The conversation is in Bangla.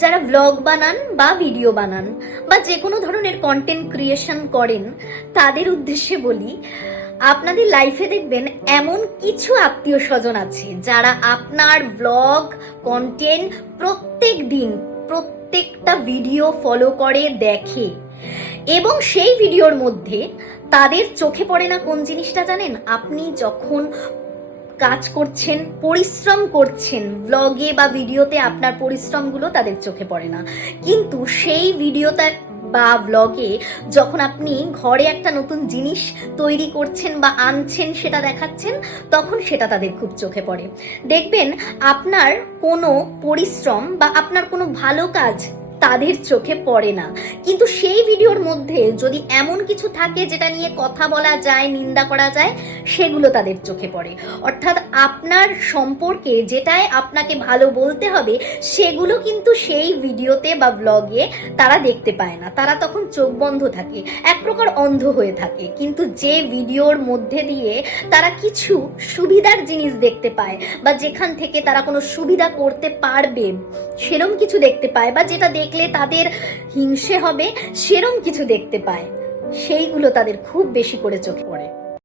যারা ব্লগ বানান বা ভিডিও বানান বা যে কোনো ধরনের কন্টেন্ট ক্রিয়েশন করেন, তাদের উদ্দেশ্যে বলি, আপনাদের লাইফে দেখবেন এমন কিছু আত্মীয় স্বজন আছে যারা আপনার ব্লগ কন্টেন্ট প্রত্যেক দিন প্রত্যেকটা ভিডিও ফলো করে, দেখে, এবং সেই ভিডিওর মধ্যে তাদের চোখে পড়ে না কোন জিনিসটা জানেন? আপনি যখন কাজ করছেন, পরিশ্রম করছেন ব্লগে বা ভিডিওতে, আপনার পরিশ্রমগুলো তাদের চোখে পড়ে না। কিন্তু সেই ভিডিওটা বা ব্লগে যখন আপনি ঘরে একটা নতুন জিনিস তৈরি করছেন বা আনছেন, সেটা দেখাচ্ছেন, তখন সেটা তাদের খুব চোখে পড়ে। দেখবেন আপনার কোনো পরিশ্রম বা আপনার কোনো ভালো কাজ তাদের চোখে পড়ে না, কিন্তু সেই ভিডিওর মধ্যে যদি এমন কিছু থাকে যেটা নিয়ে কথা বলা যায়, নিন্দা করা যায়, সেগুলো তাদের চোখে পড়ে। অর্থাৎ আপনার সম্পর্কে যেটাই আপনাকে ভালো বলতে হবে, সেগুলো কিন্তু সেই ভিডিওতে বা ব্লগে তারা দেখতে পায় না। তারা তখন চোখ বন্ধ থাকে, এক প্রকার অন্ধ হয়ে থাকে। কিন্তু যে ভিডিওর মধ্যে দিয়ে তারা কিছু সুবিধার জিনিস দেখতে পায় বা যেখান থেকে তারা কোনো সুবিধা করতে পারবে, সেরম কিছু দেখতে পায়, বা যেটা দেখলে তাদের হিংসে হবে, সেরম কিছু দেখতে পায়, সেইগুলো তাদের খুব বেশি করে চোখে পড়ে।